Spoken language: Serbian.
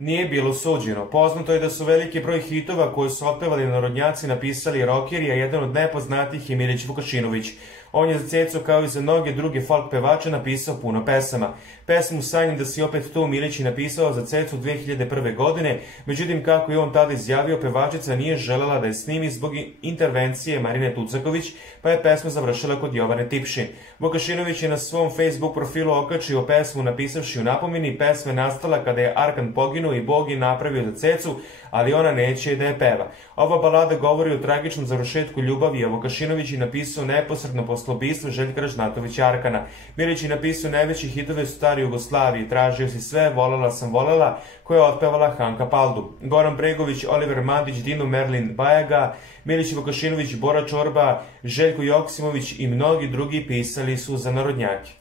nije bilo suđeno. Poznato je da su veliki broj hitova koje su otpevali narodnjaci napisali rokeri, a jedan od najpoznatijih je Milić Vukašinović. On je za Cecu kao i za mnoge druge folk pevače napisao puno pesama. Pesmu Sanjam da si opet tu Milić je napisao za Cecu 2001. godine, međutim kako je on tada izjavio, pevačica nije želela da je snimi zbog intervencije Marine Tucaković, pa je pesma završila kod Jovane Tipši. Vukašinović je na svom Facebook profilu okačio pesmu napisavši u napomeni: pesma je nastala kada je Arkan poginuo i Bog je napravio za Cecu, ali ona neće da je peva. Ova balada govori o tragičnom završetku ljubavi, a Vukašinović je napisao neposredno posle ubistva Željka Ražnatovića Arkana. Milić je napisao najveći hitove u staroj Jugoslaviji: Tražio si sve, Volela sam volela, koja je otpevala Hanka Paldu. Goran Bregović, Oliver Mandić, Dino Merlin Bajaga, Milić Vukašinović, Bora Čorba, Željko Joksimović i mnogi drugi pisali su za narodnjake.